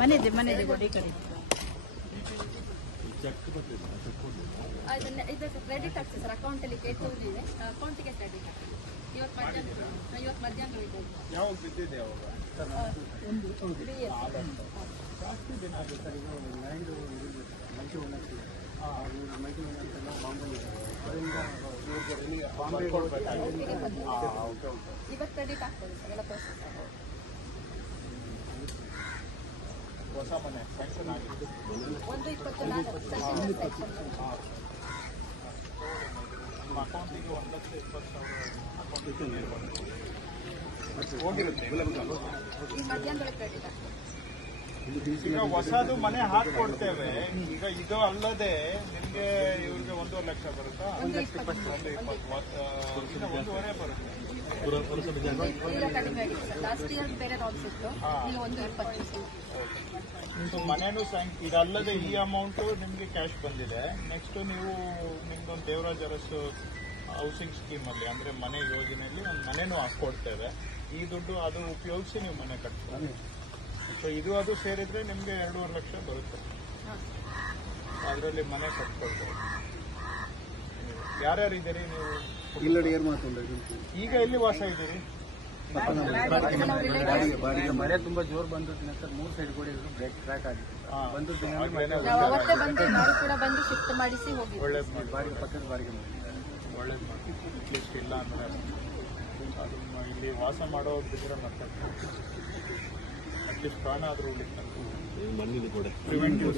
ಮನೆದೆ ಮನೆದೆ ಗೋಡೆ ಈ ಕಡೆ ಅದನ್ನ ಇದಕ್ಕೆ ಕ್ರೆಡಿಟ್ ಆಗ್ತದೆ ಸರ್ ಅಕೌಂಟಲ್ಲಿ ತೌಸಂಡ್ ಇದೆ ಅಕೌಂಟಿಗೆ ಕ್ರೆಡಿಟ್ ಆಗ್ತದೆ ಇವತ್ತು ಮಧ್ಯಾಹ್ನ ಇವತ್ತು ಮಧ್ಯಾಹ್ನ ಬಿದ್ದೋದು ಯಾವಾಗ ಬಿದ್ದಿದೆ ಅವಾಗ? ತ್ರೀ ಇಯರ್ಸ್ ಜಾಸ್ತಿ ದಿನ ಆಗುತ್ತೆ ಸರ್ ಇದು ನೈದು ಮಲ್ಟಿ ಒಣಗ್ತಿ ಮಲ್ಟಿ ಒಣಗ್ತೆಲ್ಲ ಬಾಂಬೆ ಅದರಿಂದ ಇವ್ರಿಗೆ ಎಲ್ಲಿಗೆ ಬಾಂಬೆ ಕೊಡ್ಬೇಕಾಗುತ್ತೆ ಹಾಂ ಓಕೆ ಓಕೆ ಇವತ್ತು ಕ್ರೆಡಿಟ್ ಆಗ್ತದೆ ಸರ್ ಎಲ್ಲ ಪ್ರೊಸೆಸ್ ಹೊಸ ಮನೆ ಸ್ಯಾಂಕ್ಷನ್ ನಿಮ್ಮ ಅಕೌಂಟಿಗೆ ಒಂದು ಲಕ್ಷ ಇಪ್ಪತ್ತು ಸಾವಿರ ಅಕೌಂಟಿಗೆ ನೇರ ಬರುತ್ತೆ ಹೋಗಿರುತ್ತೆ ಈಗ ಹೊಸದು ಮನೆ ಹಾಕೊಡ್ತೇವೆ ಈಗ ಇದು ಅಲ್ಲದೆ ನಿಮಗೆ ಇವ್ರಿಗೆ ಒಂದೂವರೆ ಲಕ್ಷ ಬರುತ್ತಾ? ಒಂದು ಇಪ್ಪತ್ತು. ಒಂದೂವರೆ ಬರುತ್ತೆ. ಲಾಸ್ಟ್ ಇಯರ್ ಬೇರೆ ಒಂದು ಇಪ್ಪತ್ತು. ಮನೇನು ಇದಲ್ಲದೆ ಈ ಅಮೌಂಟ್ ನಿಮಗೆ ಕ್ಯಾಶ್ ಬಂದಿದೆ. ನೆಕ್ಸ್ಟ್ ನೀವು ನಿಮ್ದೊಂದು ದೇವರಾಜ್ ಅರಸು ಹೌಸಿಂಗ್ ಸ್ಕೀಮ್ ಅಲ್ಲಿ ಅಂದ್ರೆ ಮನೆ ಯೋಜನೆಯಲ್ಲಿ ಒಂದು ಮನೆನೂ ಹಾಕೊಡ್ತೇವೆ. ಈ ದುಡ್ಡು ಅದು ಉಪಯೋಗಿಸಿ ನೀವು ಮನೆ ಕಟ್ತೀವಿ ಸೊ ಇದು ಅದು ಸೇರಿದ್ರೆ ನಿಮ್ಗೆ ಎರಡೂವರೆ ಲಕ್ಷ ಬರುತ್ತೆ. ಅದರಲ್ಲಿ ಮನೆ ಕಟ್ಕೊಳ್ಬೋದು ಯಾರ್ಯಾರು ಇದ್ದೀರಿ ನೀವು ಈಗ ಎಲ್ಲಿ ವಾಸ ಇದ್ದೀರಿ? ಮಳೆ ತುಂಬಾ ಜೋರ್ ದಿನ ಸರ್ ಮೂರ್ ಸೈಡ್ ಕೂಡ ಬ್ರೇಕ್ ಟ್ರ್ಯಾಕ್ ಆಗಿತ್ತು ಹಾ. ಬಂದು ದಿನ ನಾವು ಅವತ್ತೇ ಬಂದು ನಾವು ಕೂಡ ಬಂದು ಶಿಫ್ಟ್ ಮಾಡಿಸಿ ಹೋಗಿ ಒಳ್ಳೇದು ಮಾಡಿ. ಬಾಡಿಗೆ ಪಕ್ಕದ ಬಾರಿಗೆ ಒಳ್ಳೇದು ಮಾಡಿ. ಇಲ್ಲ ಅಂದ್ರೆ ಅದು ಇಲ್ಲಿ ವಾಸ ಮಾಡೋದಿದ್ರೆ ಮತ್ತೆ ಅಟ್ಲೀಸ್ಟ್ ಪ್ರಾಣ ಆದರೂ ಬಂದಿದೆ ಪ್ರಿವೆಂಟಿವ್